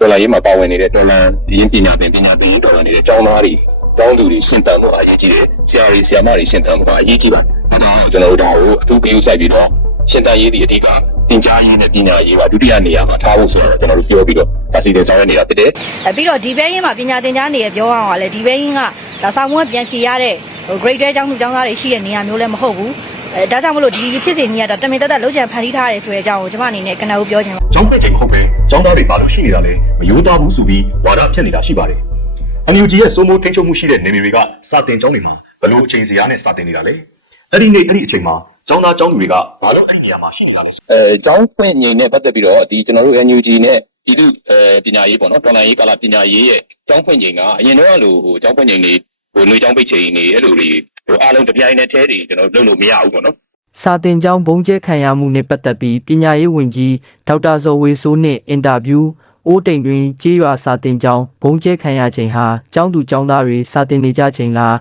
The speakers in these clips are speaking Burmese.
ဒေါ်လာရေးမှာပါဝင်နေတဲ့ဒေါ်လာရင်းပညာပင်ပညာသင်ဒေါ်လာနေတဲ့ကျောင်းသားတွေကျောင်းသူတွေရှင်းတမ်းမှုအရေးကြီးတယ်ဆရာတွေဆရာမတွေရှင်းတမ်းမှုအရေးကြီးပါတယ်ဒါကြောင့်ကျွန်တော်တို့ဒါကိုအထူးကြိုးစိုက်ပြီးတော့ရှင်းတမ်းရေးဒီအဓိကသင်ကြားရေးနဲ့ပညာရေးကဒုတိယနေရာမှာထားဖို့ဆိုတော့ကျွန်တော်တို့ပြောပြီးတော့ဒါစီတင်ဆောင်ရနေတာဖြစ်တယ်အဲပြီးတော့ဒီဘဲရင်းမှာပညာသင်ကြားနေရပြောအောင်ကလည်းဒီဘဲရင်းကဒါဆောင်မွေးပြန်ဖြေရတဲ့ဟို grade ကျောင်းသူကျောင်းသားတွေရှိတဲ့နေရာမျိုးလည်းမဟုတ်ဘူး အဲဒါကြောင့်မလို့ဒီဖြစ်စဉ်ကြီးကဒါတမင်တက်တက်လုံးချန်ဖန်တီးထားရတယ်ဆိုတဲ့အကြောင်းကိုကျွန်မအနေနဲ့ကနဦးပြောချင်ပါကျောင်းပိတ်ချိန်မဟုတ်ပဲကျောင်းသားတွေဘာလို့ရှိနေတာလဲမယိုးသားဘူးဆိုပြီးဝါဒဖြတ်နေတာရှိပါတယ်။ NUG ရဲ့စိုးမိုးထိန်းချုပ်မှုရှိတဲ့နေမြေတွေကစာတင်ကျောင်းတွေမှာဘလို့အချိန်စရာနဲ့စာတင်နေတာလဲ။အဲ့ဒီနေ့အဲ့ဒီအချိန်မှာကျောင်းသားကျောင်းသူတွေကဘာလို့အဲ့ဒီနေရာမှာရှိနေတာလဲဆိုအဲကျောင်းဖွင့်ငိမ်နဲ့ပတ်သက်ပြီးတော့ဒီကျွန်တော်တို့ NUG နဲ့ပြည်သူအဲပညာရေးပေါ့နော်တော်လိုင်းရေးကာလပညာရေးရဲ့ကျောင်းဖွင့်ငိမ်ကအရင်တော့လို့ဟိုကျောင်းဖွင့်ငိမ်တွေ ဟိုຫນွေကျောင်းပိတ်ချိန်တွေအဲ့လိုတွေဟိုအားလုံးတစ်ပြိုင်နက်တည်းတွေကျွန်တော်လုပ်လို့မရဘူးပေါ့နော်စာတင်ကျောင်းဘုံကျဲခံရမှုနဲ့ပတ်သက်ပြီးပညာရေးဝန်ကြီးဒေါက်တာဇော်ဝေဆိုးနှင့်အင်တာဗျူးအိုးတိမ်တွင်ကြေးရွာစာတင်ကျောင်းဘုံကျဲခံရချိန်ဟာကျောင်းသူကျောင်းသားတွေစာတင်နေကြချိန်လား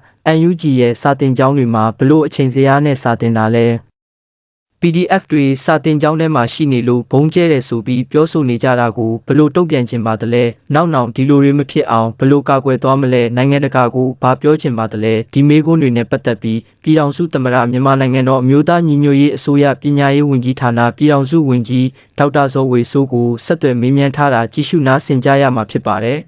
UNG ရဲ့စာတင်ကျောင်းတွေမှာဘလို့အချိန်စရာနဲ့စာတင်တာလဲ PDF တွေစာတင်ကျောင်းထဲမှာရှိနေလို့ဘုံကျဲတယ်ဆိုပြီးပြောဆိုနေကြတာကိုဘလို့တုံ့ပြန်ချင်ပါသလဲနောက်နောက်ဒီလိုတွေမဖြစ်အောင်ဘလို့ကာကွယ်သွားမလဲနိုင်ငံတကာကိုဘာပြောချင်ပါသလဲဒီမေးခွန်းတွေနဲ့ပတ်သက်ပြီးပြည်ထောင်စုသမ္မတမြန်မာနိုင်ငံတော်အမျိုးသားညီညွတ်ရေးအစိုးရပညာရေးဝန်ကြီးဌာနပြည်ထောင်စုဝန်ကြီးဒေါက်တာဇော်ဝေဆိုးကိုဆက်သွယ်မေးမြန်းထားတာကြည့်ရှုနားဆင်ကြရမှာဖြစ်ပါတယ်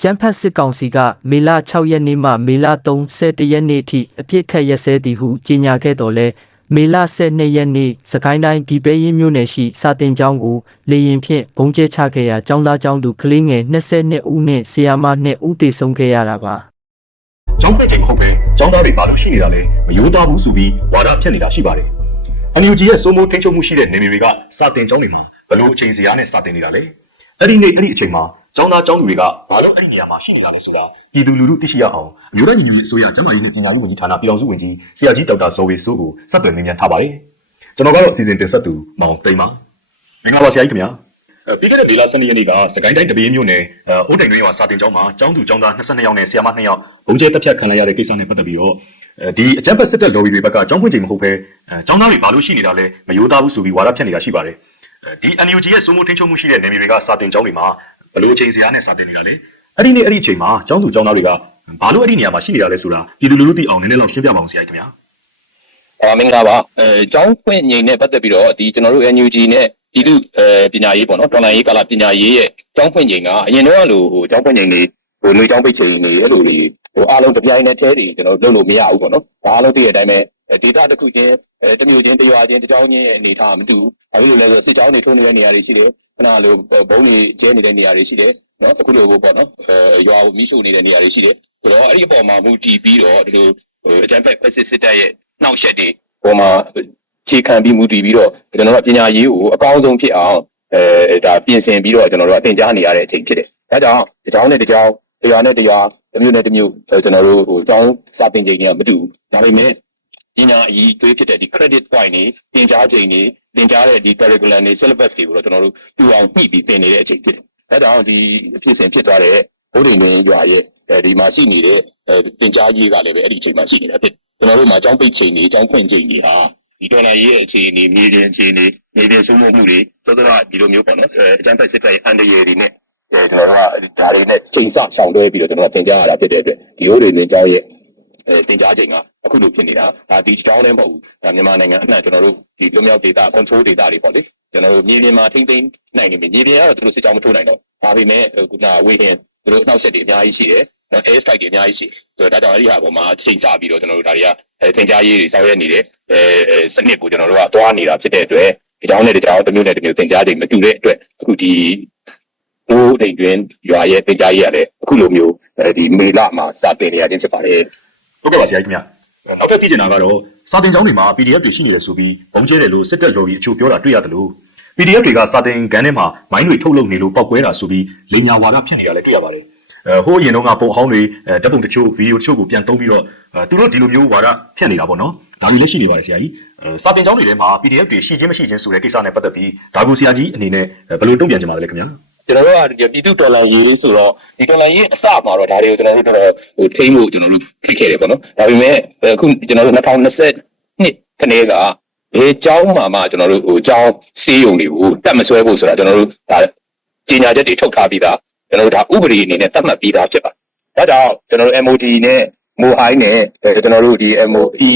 ကျန်းဖတ်စစ်ကောင်စီကမေလ6ရက်နေ့မှမေလ31ရက်နေ့ထိအပြစ်ခတ်ရက်စဲသည်ဟုကြေညာခဲ့တော်လဲ မေလ12ရက်နေ့စကိုင်းတိုင်းဒီပဲရင်မြို့နယ်ရှိစာတင်ကျောင်းကိုလေရင်ဖြင့်ဘုံကျဲချခဲ့ရာကျောင်းသားကျောင်းသူကလေးငယ်22ဦးနဲ့ဆရာမ2ဦးသေဆုံးခဲ့ရတာပါကျောင်းပိတ်ချိန်မဟုတ်ပဲကျောင်းသားတွေဘာလို့ရှိနေတာလဲမယိုးသားဘူးဆိုပြီးဝါဒဖြတ်နေတာရှိပါတယ်။ NUG ရဲ့စိုးမိုးထိန်းချုပ်မှုရှိတဲ့နေမြေတွေကစာတင်ကျောင်းတွေမှာဘလို့အချိန်စရာနဲ့စာတင်နေတာလဲ။အဲ့ဒီနေ့အဲ့ဒီအချိန်မှာ ကျောင်းသားကျောင်းသူတွေကဘာလို့အဲ့ဒီနေရာမှာရှိနေတာလဲဆိုတာပြည်သူလူထုသိရှိရအောင်အမျိုးသားညီညွတ်ရေးအစိုးရကျန်းမာရေးနဲ့ပညာရေးဝန်ကြီးဌာနပြည်ထောင်စုဝန်ကြီးဆရာကြီးဒေါက်တာဇော်ဝေစိုးကိုဆက်သွယ်မေးမြန်းထားပါတယ်။ကျွန်တော်ကတော့အစီအစဉ်တင်ဆက်သူမောင်သိမ်းပါ။မင်္ဂလာပါဆရာကြီးခင်ဗျာ။အဲပြီးခဲ့တဲ့ဒေလ12ရက်နေ့ကစကိုင်းတိုင်းတပင်းမြို့နယ်အဲအိုးတိန်တွင်းရွာစာတင်ကျောင်းမှာကျောင်းသူကျောင်းသား22ယောက်နဲ့ဆရာမ2ယောက်ဘုံကျဲတက်ဖြတ်ခံလိုက်ရတဲ့ကိစ္စနဲ့ပတ်သက်ပြီးတော့အဲဒီအကြမ်းဖက်စစ်တပ် lobby တွေဘက်ကကျောင်းဖွင့်ချိန်မဟုတ်ဘဲအဲကျောင်းသားတွေဘာလို့ရှိနေတာလဲမယိုးသားဘူးဆိုပြီးဝါဒဖြတ်နေတာရှိပါတယ်အဲဒီ NUG ရဲ့စိုးမိုးထိန်းချုပ်မှုရှိတဲ့နေမြေတွေကစာတင်ကျောင်းတွေမှာ ဘလို့အချိန်စရာနဲ့စာတင်နေတာလဲအဲ့ဒီနေ့အဲ့ဒီအချိန်မှာကျောင်းသူကျောင်းသားတွေကဘာလို့အဲ့ဒီနေရာမှာရှိနေတာလဲဆိုတာပြည်သူလူထုသိအောင်နည်းနည်းလောက်ရှင်းပြပါအောင်ဆရာကြီးခင်ဗျာအာမင်္ဂလာပါအဲကျောင်းဖွင့်ငိမ်နဲ့ပတ်သက်ပြီးတော့ဒီကျွန်တော်တို့ NUG နဲ့ပြည်သူအဲပညာရေးပေါ့နော်တော်လိုင်းရေးကာလပညာရေးရဲ့ကျောင်းဖွင့်ငိမ်ကအရင်တော့လို့ဟိုကျောင်းဖွင့်ငိမ်တွေဟိုຫນွေကျောင်းပိတ်ချိန်တွေအဲ့လိုတွေဟိုအားလုံးတစ်ပြိုင်နက်တည်းတွေကျွန်တော်လုပ်လို့မရဘူးပေါ့နော်ဒါအားလုံးသိတဲ့အတိုင်းပဲဒေတာတစ်ခုချင်းအဲတမျိုးချင်းတရွာချင်းတစ်ကြောင်းချင်းရဲ့အနေထားမတူဘူးဘာဖြစ်လို့လဲဆိုစစ်ကြောင်းတွေထုံးနေတဲ့နေရာတွေရှိတယ် ခဏလိုဘုံတွေကျဲနေတဲ့နေရာတွေရှိတယ်နော်အခုလိုပေါ့နော်အဲရွာကိုမိရှို့နေတဲ့နေရာတွေရှိတယ်ဆိုတော့အဲ့ဒီအပေါ်မှာမူတည်ပြီးတော့ဒီလိုဟိုအကြမ်းဖက်ဖက်စစ်စစ်တပ်ရဲ့နှောက်ယှက်တွေပေါ်မှာခြေခံပြီးမူတည်ပြီးတော့ကျွန်တော်တို့ကပညာရေးကိုအကောင်းဆုံးဖြစ်အောင်အဲဒါပြင်ဆင်ပြီးတော့ကျွန်တော်တို့ကသင်ကြားနေရတဲ့အချိန်ဖြစ်တယ်။ဒါကြောင့်ဒီကြောင်းနဲ့ဒီကြောင်းတရားနဲ့တရားတစ်မျိုးနဲ့တစ်မျိုးကျွန်တော်တို့ဟိုကျောင်းစာသင်ချိန်တွေကမတူဘူး။ဒါပေမဲ့ပညာအကြီးသွေးဖြစ်တဲ့ဒီ credit point တွေသင်ကြားချိန်တွေ သင်ကြားတဲ့ဒီ curriculum တွေ syllabus တွေကိုတော့ကျွန်တော်တို့တူအောင်ညှိပြီးသင်နေတဲ့အချိန်ဖြစ်တယ်။ဒါကြောင့်ဒီအဖြစ်စဉ်ဖြစ်သွားတဲ့ဘုဒ္ဓရင်ရွာရဲ့အဲဒီမှာရှိနေတဲ့အဲသင်ကြားရေးကလည်းပဲအဲ့ဒီအချိန်မှာရှိနေတာဖြစ်ကျွန်တော်တို့မှာကျောင်းပိတ်ချိန်တွေကျောင်းဖွင့်ချိန်တွေဟာဒီဒေါ်လာရေးရဲ့အခြေအနေမြေပြင်အခြေအနေမြေပြင်ဆုံးမှုမှုတွေသောသောဒီလိုမျိုးပေါ့နော်အဲအကျန်းဖက်စစ်ကရဲ့အန်ဒရယ်တွေနဲ့အဲကျွန်တော်တို့ကဒါတွေနဲ့ချိန်ဆဆောင်တွဲပြီးတော့ကျွန်တော်တင်ကြားရတာဖြစ်တဲ့အတွက်ဒီလိုတွေနေကြောင်းရဲ့အဲတင်ကြားချိန်က အခုလိုဖြစ်နေတာဒါဒီကြောင်းလည်းမဟုတ်ဘူးဒါမြန်မာနိုင်ငံအနှံ့ကျွန်တော်တို့ဒီလွမြောက် data control data တွေပေါ့လေကျွန်တော်တို့မြေပြင်မှာထိမ့်သိမ်းနိုင်နေပြီမြေပြင်ကတော့သူတို့စစ်ကြောင်းမထိုးနိုင်တော့ဒါပေမဲ့ခုနဝေဟင်သူတို့နောက်ဆက်တွေအများကြီးရှိတယ်နော် air strike တွေအများကြီးရှိဆိုတော့ဒါကြောင့်အဲ့ဒီဟာပေါ်မှာချိန်ဆပြီးတော့ကျွန်တော်တို့ဒါတွေကအဲသင်ကြားရေးတွေဆောင်ရွက်နေတယ်အဲအဲစနစ်ကိုကျွန်တော်တို့ကတွားနေတာဖြစ်တဲ့အတွက်ဒီကြောင်းနဲ့ဒီကြောင်းတစ်မျိုးနဲ့တစ်မျိုးသင်ကြားချိန်မတူတဲ့အတွက်အခုဒီဟိုးတိတ်တွင်ရွာရဲ့သင်ကြားရေးရတယ်အခုလိုမျိုးအဲဒီမေလမှာစတင်နေရခြင်းဖြစ်ပါတယ်ဟုတ်ကဲ့ပါဆရာကြီးခင်ဗျာ နောက်ထပ်သိချင်တာကတော့စာတင်ကျောင်းတွေမှာ PDF တွေရှိနေတယ်ဆိုပြီးဘုံကျဲတယ်လို့စစ်တပ် lobby အချို့ပြောတာတွေ့ရတယ်လို့ PDF တွေကစာတင်ခန်းထဲမှာမိုင်းတွေထုတ်လုပ်နေလို့ပောက်ကွဲတာဆိုပြီးလိညာဝါဒဖြစ်နေတာလည်းတွေ့ရပါတယ်အဲဟိုးအရင်တော့ကပုံအဟောင်းတွေအဲဓာတ်ပုံတချို့ဗီဒီယိုတချို့ကိုပြန်သုံးပြီးတော့အဲသူတို့ဒီလိုမျိုးဝါဒဖြန့်နေတာပေါ့နော်ဒါကြီးလည်းရှိနေပါတယ်ဆရာကြီးအဲစာတင်ကျောင်းတွေထဲမှာ PDF တွေရှိချင်းမရှိချင်းဆိုတဲ့ကိစ္စနဲ့ပတ်သက်ပြီးဒါကိုဆရာကြီးအနေနဲ့ဘယ်လိုတုံ့ပြန်ချင်ပါလဲခင်ဗျာ ကျွန်တော်တို့ကပြည်သူဒေါ်လာရေးဆိုတော့ဒီဒေါ်လာရေးအစမှာတော့ဒါတွေကိုကျွန်တော်တို့တော်တော်ဟိုထိမ့်ဖို့ကျွန်တော်တို့ဖြစ်ခဲ့တယ်ပေါ့နော်ဒါပေမဲ့အခုကျွန်တော်တို့2020နှစ်ခနေကဘေးကျောင်းမှာမှကျွန်တော်တို့ဟိုကျောင်းစီးရုံတွေကိုတတ်မဆွဲဖို့ဆိုတာကျွန်တော်တို့ဒါကြီးညာချက်တွေထုတ်ထားပြီးသားကျွန်တော်တို့ဒါဥပဒေအနေနဲ့တတ်မှတ်ပြီးသားဖြစ်ပါဒါကြောင့်ကျွန်တော်တို့ MOD နဲ့ MOI နဲ့ကျွန်တော်တို့ဒီ MOE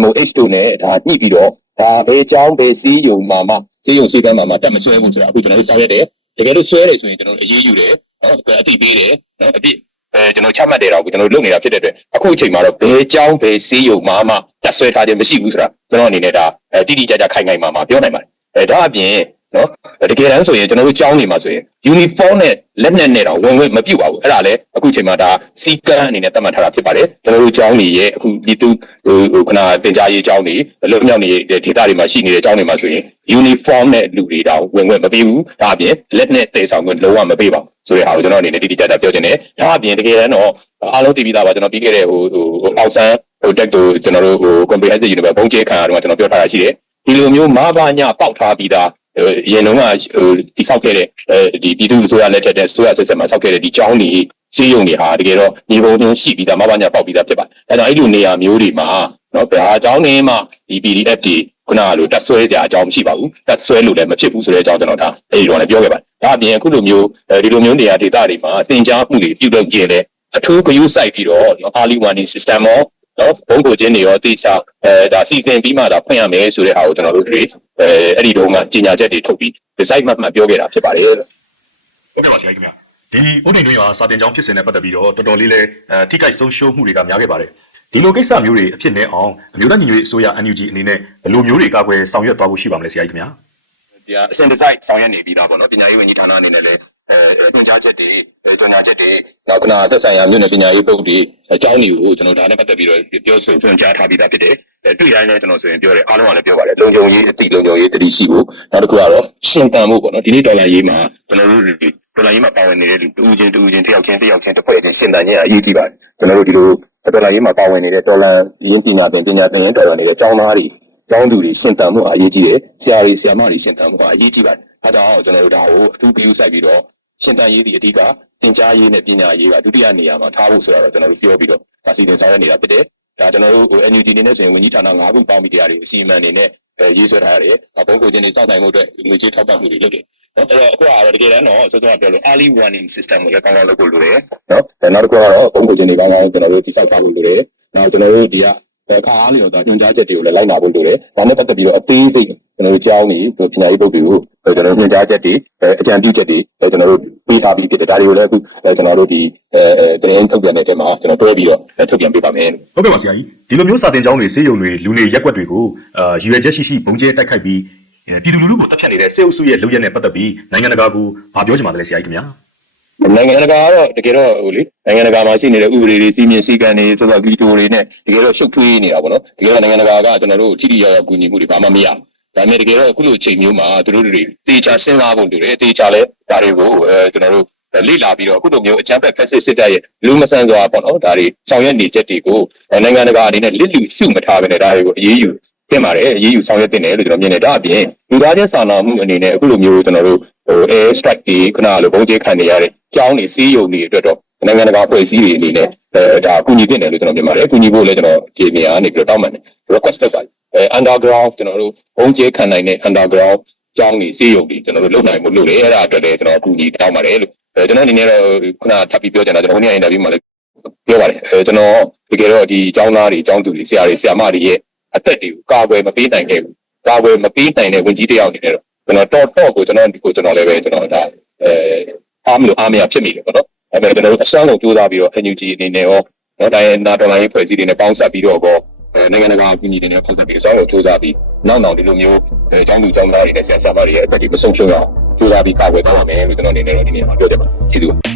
MOH တို့နဲ့ဒါညှိပြီးတော့ဒါဘေးကျောင်းဘေးစီးရုံမှာမှစီးရုံစီးကမ်းမှာမှတတ်မဆွဲဖို့ဆိုတာအခုကျွန်တော်တို့ဆောင်ရွက်တယ် တကယ်လို့ဆွဲတယ်ဆိုရင်ကျွန်တော်တို့အရေးယူတယ်နော်အတိပေးတယ်နော်အပြစ်အဲကျွန်တော်ချမှတ်တယ်တော့ကျွန်တော်တို့လုပ်နေတာဖြစ်တဲ့အတွက်အခုအချိန်မှာတော့ဘယ်ကြောင်းဘယ်စည်းယုံမှာမှတက်ဆွဲထားခြင်းမရှိဘူးဆိုတာကျွန်တော်အနေနဲ့ဒါအဲတိတိကျကျခိုင်ခိုင်မာမာပြောနိုင်ပါတယ်အဲဒါအပြင် နော်တကယ်တမ်းဆိုရင်ကျွန်တော်တို့ကြောင်းနေမှာဆိုရင် uniform နဲ့လက်နက်နဲ့တော့ဝင်ဝင်မပြုတ်ပါဘူးအဲ့ဒါလည်းအခုချိန်မှာဒါစီကန်းအနေနဲ့သတ်မှတ်ထားတာဖြစ်ပါတယ်ကျွန်တော်တို့ကြောင်းနေရဲ့အခုဒီတူဟိုဟိုခဏတင်ကြားရေးကြောင်းနေအလုံးမြောက်နေတဲ့ဒေသတွေမှာရှိနေတဲ့ကြောင်းတွေမှာဆိုရင် uniform နဲ့လူတွေတော့ဝင်ဝင်မပေးဘူးဒါအပြင်လက်နဲ့တည်ဆောင်ခွင့်လုံးဝမပေးပါဘူးဆိုတဲ့ဟာကိုကျွန်တော်အနေနဲ့တိတိကျကျပြောချင်တယ်ဒါအပြင်တကယ်တမ်းတော့အားလုံးသိပြီးသားပါကျွန်တော်ပြီးခဲ့တဲ့ဟိုဟိုအောက်ဆန်းဟိုတက်တူကျွန်တော်တို့ဟို comprehensive university ဘုံကျဲခံရတော့ကျွန်တော်ပြောထားတာရှိတယ်ဒီလိုမျိုးမဘာညပေါက်ထားပြီးသား အရင်တော့ကဟိုတိဆောက်ခဲ့တဲ့အဲဒီပြည်သူ့ဆိုရလက်ထက်တဲ့ဆိုရဆက်ဆက်မှာဆောက်ခဲ့တဲ့ဒီကျောင်းကြီးစီးရုံတွေဟာတကယ်တော့ညီဘုံချင်းရှိပြီးသားမဘာညပေါက်ပြီးသားဖြစ်ပါတယ်အဲတော့အဲ့လိုနေရာမျိုးတွေမှာနော်ဘယ်ဟာကျောင်းနေမှဒီ PDF တွေခုနကလိုတက်ဆွဲကြအကြောင်းမရှိပါဘူးတက်ဆွဲလို့လည်းမဖြစ်ဘူးဆိုတဲ့အကြောင်းကျွန်တော်ဒါအဲ့ဒီတော့လည်းပြောခဲ့ပါတယ်ဒါအပြင်အခုလိုမျိုးအဲဒီလိုမျိုးနေရာဒေသတွေမှာတင် जा မှုတွေပြုလုပ်ကြတယ်အထူးဂရုစိုက်ပြီးတော့နော် early warning system ရော နော်ဘုံကိုချင်းတွေရောတိကျအဲဒါစီစဉ်ပြီးမှဒါဖွင့်ရမယ်ဆိုတဲ့ဟာကိုကျွန်တော်တို့တွေအဲအဲ့ဒီတော့ကကြီးညာချက်တွေထုတ်ပြီး design မှတ်မှတ်ပြောခဲ့တာဖြစ်ပါတယ်ဟုတ်ကဲ့ပါဆရာကြီးခင်ဗျာဒီဥဒိန်တွင်ကစာတင်ကြောင်းဖြစ်စဉ်နဲ့ပတ်သက်ပြီးတော့တော်တော်လေးလဲအဲထိခိုက်ဆုံးရှုံးမှုတွေကများခဲ့ပါတယ်ဒီလိုကိစ္စမျိုးတွေအဖြစ်နဲ့အောင်အမျိုးသားညီညွတ်ရေးအစိုးရ NUG အနေနဲ့ဘယ်လိုမျိုးတွေကာကွယ်ဆောင်ရွက်သွားဖို့ရှိပါမလဲဆရာကြီးခင်ဗျာဒီအစင်ဒီဇိုင်းဆောင်ရွက်နေပြီးသားပေါ့နော်ပညာရေးဝန်ကြီးဌာနအနေနဲ့လည်း အဲညွှန်ကြားချက်တွေအဲညွှန်ကြားချက်တွေနောက်ကနာသက်ဆိုင်ရာမြို့နယ်ပညာရေးပုဂ္ဂိုလ်တွေအကြောင်းတွေကိုကျွန်တော်ဒါနဲ့ပတ်သက်ပြီးတော့ပြောဆိုညွှန်ကြားထားပြီးသားဖြစ်တယ်အဲတွေ့တိုင်းလည်းကျွန်တော်ဆိုရင်ပြောတယ်အားလုံးကလည်းပြောပါတယ်လုံခြုံရေးအတိလုံခြုံရေးတတိရှိဖို့နောက်တစ်ခုကတော့ရှင်တန်မှုပေါ့နော်ဒီနေ့ဒေါ်လာရေးမှာကျွန်တော်တို့ဒေါ်လာရေးမှာပါဝင်နေတဲ့လူတူချင်းတူချင်းတယောက်ချင်းတယောက်ချင်းတစ်ဖွဲ့ချင်းရှင်တန်ချင်းအရေးကြီးပါတယ်ကျွန်တော်တို့ဒီလိုဒေါ်လာရေးမှာပါဝင်နေတဲ့ဒေါ်လာရင်းပညာပင်ပညာသင်ရဒေါ်လာနေတဲ့ကျောင်းသားတွေကျောင်းသူတွေရှင်းတန်မှုအရေးကြီးတယ်ဆရာတွေဆရာမတွေရှင်းတန်မှုအရေးကြီးပါတယ် အဲဒါကြောင့်ကျွန်တော်တို့ဒါကိုအထူးဂရုစိုက်ပြီးတော့ရှင်းတန်ရေးဒီအဓိကသင်ကြားရေးနဲ့ပညာရေးကဒုတိယနေရာမှာထားဖို့ဆိုတာတော့ကျွန်တော်တို့ပြောပြီးတော့ဒါစီစဉ်ဆောင်ရွက်နေတာဖြစ်တယ်ဒါကျွန်တော်တို့ဟို NUG အနေနဲ့ဆိုရင်ဝန်ကြီးဌာန၅ခုပေါင်းပြီးတရားတွေအစီအမံတွေနဲ့အဲရေးဆွဲထားရတယ်။ဘုံကိုချင်းတွေစောင့်နိုင်မှုအတွက်ငွေကြေးထောက်ပံ့မှုတွေလုပ်တယ်။နော်အဲ့တော့အခုကတော့တကယ်တမ်းတော့စောစောကပြောလို့ early warning system ကိုလည်းကောင်းကောင်းလုပ်ဖို့လိုတယ်။နော်အဲနောက်တစ်ခုကတော့ဘုံကိုချင်းတွေကောင်းကောင်းကျွန်တော်တို့တိစောက်ထားဖို့လိုတယ်။နောက်ကျွန်တော်တို့ဒီကအဲခါအားလျော်စွာညွှန်ကြားချက်တွေကိုလည်းလိုက်နာဖို့လိုတယ်။ဒါနဲ့ပတ်သက်ပြီးတော့အသေးစိတ် ကျွန်တော်တို့ကြောင်းနေပညာရေးပုဂ္ဂိုလ်ကိုကျွန်တော်တို့ညွှန်ကြားချက်တွေအကြံပြုချက်တွေကျွန်တော်တို့ပေးထားပြီးဖြစ်တယ်။ဒါတွေကိုလည်းအခုကျွန်တော်တို့ဒီအဲတင်းထုတ်ပြန်တဲ့အထက်မှာကျွန်တော်တွဲပြီးတော့ထုတ်ပြန်ပေးပါမယ်။ဟုတ်ကဲ့ပါဆရာကြီးဒီလိုမျိုးစာတင်ကြောင်းတွေစေယုံတွေလူနေရက်ွက်တွေကိုအာရွယ်ချက်ရှိရှိဘုံကျဲတိုက်ခိုက်ပြီးအဲပြည်သူလူထုကိုတပ်ဖြတ်နေတဲ့စေအုပ်စုရဲ့လုပ်ရက်နဲ့ပတ်သက်ပြီးနိုင်ငံတကာကဘာပြောချင်ပါသလဲဆရာကြီးခင်ဗျာနိုင်ငံတကာကတော့တကယ်တော့ဟိုလေနိုင်ငံတကာမှာရှိနေတဲ့ဥပဒေတွေစီမင်းစည်းကမ်းတွေဆိုတော့ဗီဒီယိုတွေနဲ့တကယ်တော့ရှုပ်ထွေးနေတာပေါ့နော်တကယ်တော့နိုင်ငံတကာကကျွန်တော်တို့ထိထိရောက်ရောက်ကူညီမှုတွေဘာမှမရဘူး ဒါပေမဲ့တကယ်တော့အခုလိုအချိန်မျိုးမှာသူတို့တွေတေချာစဉ်းစားဖို့လိုတယ်တေချာလဲဒါတွေကိုအဲကျွန်တော်တို့လေ့လာပြီးတော့အခုလိုမျိုးအချမ်းဖက်ဖက်စစ်စစ်တပ်ရဲ့လူမဆန်စွာပေါ့နော်ဒါတွေဆောင်ရွက်နေချက်တွေကိုနိုင်ငံတကာအနေနဲ့လစ်လူရှုမထားဘဲနဲ့ဒါတွေကိုအေးအေးယူတင်ပါတယ်အေးအေးယူဆောင်ရွက်တင်တယ်လို့ကျွန်တော်မြင်တယ်ဒါအပြင်လူသားချင်းစာနာမှုအနေနဲ့အခုလိုမျိုးကျွန်တော်တို့ဟို air strike တွေခဏလိုပုံကျခံနေရတဲ့ကြောင်းနေစီးယုံတွေအတွက်တော့နိုင်ငံတကာဖွဲ့စည်းတွေအနေနဲ့အဲဒါအကူအညီတင်တယ်လို့ကျွန်တော်မြင်ပါတယ်အကူအညီဖို့လည်းကျွန်တော်ဒီနေရာကနေပြီးတော့တောင်းပန်တယ် request လုပ်ပါတယ် အဲ underground ကျွန်တော်တို့ပုံကျခံနိုင်တဲ့ underground ကြောင်းနေစီးယုံတွေကျွန်တော်တို့လုပ်နိုင်ဖို့လုပ်တယ်အဲ့ဒါအတွက်လည်းကျွန်တော်အကူအညီတောင်းပါတယ်လို့အဲကျွန်တော်အနေနဲ့တော့ခုနထပ်ပြီးပြောချင်တာကျွန်တော်ဟိုနေ့ interview မှာလည်းပြောပါတယ်အဲကျွန်တော်တကယ်တော့ဒီကျောင်းသားတွေကျောင်းသူတွေဆရာတွေဆရာမတွေရဲ့အသက်တွေကိုကာကွယ်မပေးနိုင်ခဲ့ဘူးကာကွယ်မပေးနိုင်တဲ့ဝင်ကြီးတယောက်အနေနဲ့တော့ကျွန်တော်တော့တော့ကိုကျွန်တော်ဒီကိုကျွန်တော်လည်းပဲကျွန်တော်ဒါအဲအားမလို့အားမရဖြစ်မိတယ်ပေါ့နော်အဲ့ဒါကျွန်တော်တို့အစမ်းလုံးကြိုးစားပြီးတော့ NUG အနေနဲ့ရောနော်တိုင်းနာတော်လိုင်းဖွဲ့စည်းတွေနဲ့ပေါင်းစပ်ပြီးတော့ကောအဲ နိုင်ငံတကာအကူအညီတွေနဲ့ပုံစံပြီးအစမ်းလုံးကြိုးစားပြီးနောက်နောက်ဒီလိုမျိုးအဲကျောင်းသူကျောင်းသားတွေနဲ့ဆရာဆရာမတွေရဲ့အသက်တွေမဆုံးရှုံးရအောင်ကြိုးစားပြီးကာကွယ်သွားပါမယ်လို့ကျွန်တော်အနေနဲ့တော့ဒီနေ့မှာပြောချင်ပါတယ်ကျေးဇူးပါ